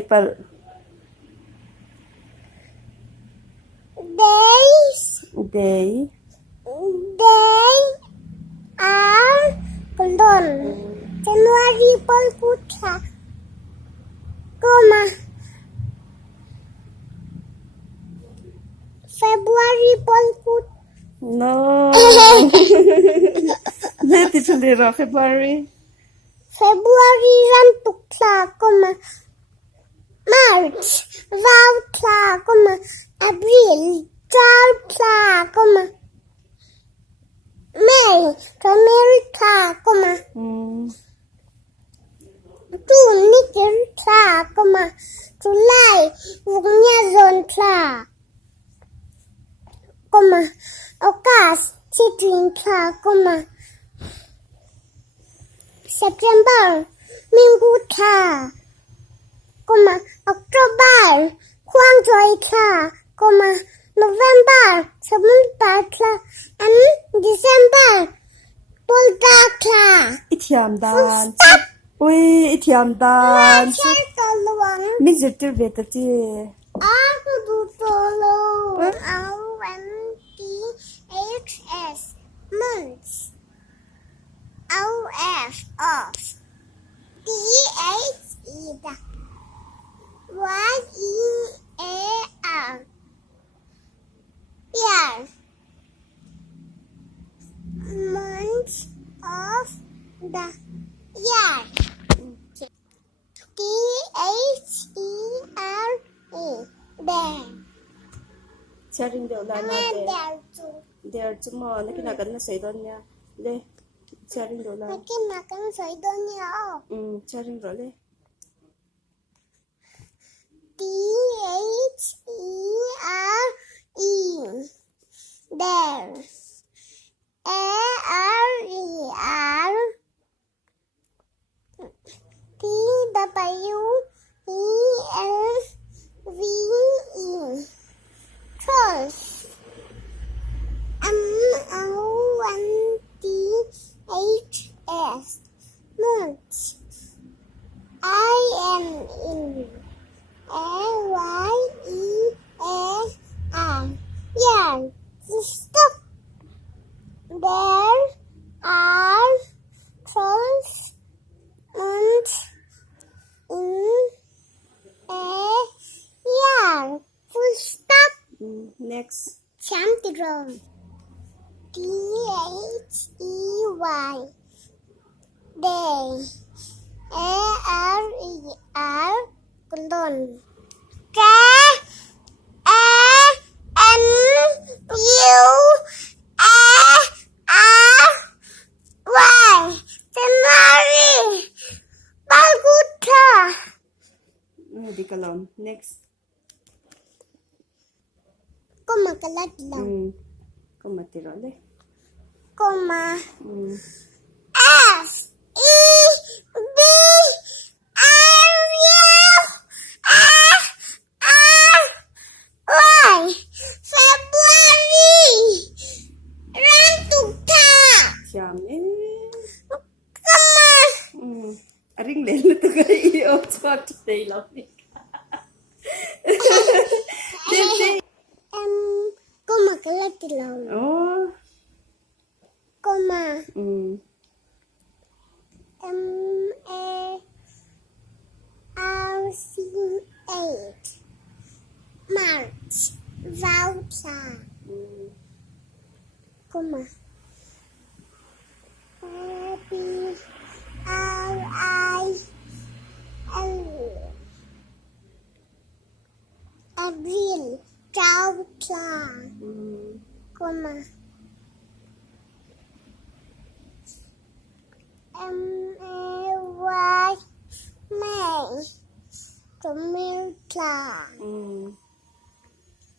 pal. They are gone. January Palkuta, February Palkut. No. Let it in February. February Rantukla, March Vautla, April Trautla, May Camelta, June Nikirta, July Vunyazon, August Chitrin, September Minguta, October Kwangjoy, November Samunta, and December Polta. Itiam dan. Ui, itiam dan. Mizo tu vetati. ONTHS months. OF off. DHE YEAR year. Months of the year. THERE bear. Charing do la na de. There tomorrow na kinakan na sa idon niya. Le. Charing do la. Makan sa idon niya. Charing do le. THERE there. ARER TWELVE trolls. MONTHS months. INE AYEAR year. Stop. There are 12 months in a year. Full stop. Next. Champion. DHEY. Day. ARER. Colon. Di ka lang. Next. Kalat lang. Matiro le. S E B R U Y February Rantukta. Siyam Aring le na to kayo. Spot today lang. Kalat lang. Oh. MARC8 March Voucher. April Voucher. MAY May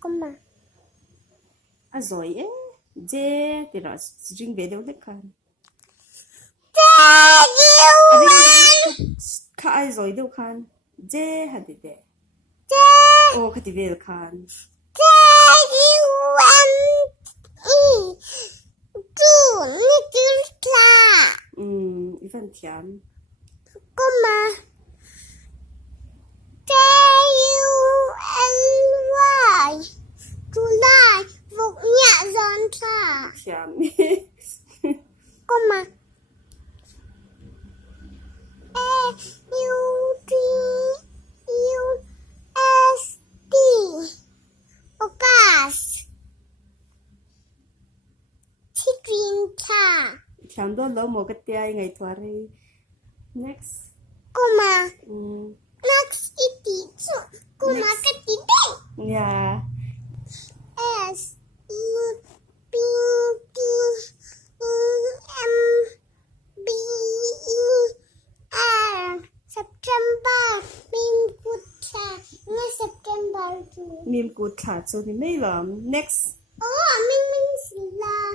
Camilla. Rồi dê thì nó riêng về đâu đấy kan khai rồi đâu kan dê hả thì dê ô cái thì về kan Ivan Tian. Come on. thiam Comma. A-U-T-U-S-T. Okas. Chicken cha. thiam đó lỡ một cái tia ngày thua đi next Comma. mm. Next it is. Comma katide. Yeah. S E P T E M B E R. September. Mingkucha. Nga September too. Mim cụt thả cho thì mấy lắm next Oh, Ming la.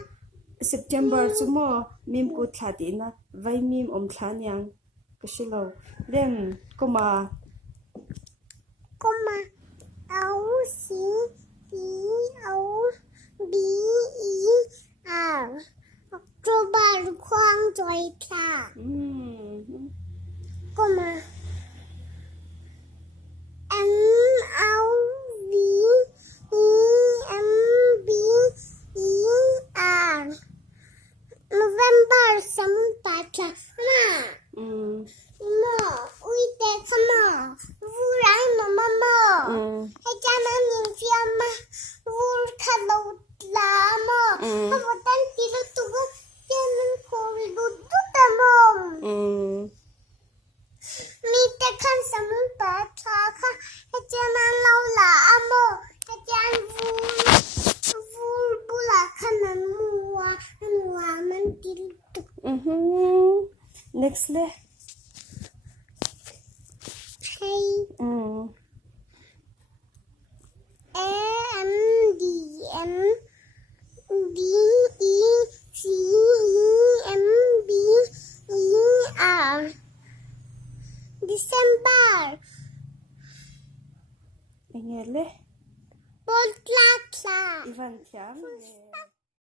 September chứ mà mim cụt thả tí na vay mim thả nhang cái gì lâu then comma Comma. O C P O B E R. October khoang joy tha. Comma. M O V E M B E R. November samutata. Ma. Mo. Uite kama. Vurai mama mo. Hay cha nó nhìn phía mà. Vur khalo la mo. Hay vô tan tilo tugu. Chân khori du du ta mo. Mi te kan samutata ka. Hay cha nó lâu la mo. Hay cha vur bula kanan mua. Mua man tilo tugu. next le Hey. A-M-D-M-D-E-C-E-M-B-E-R. December. nghe le Bol tla tla. Ivan thiam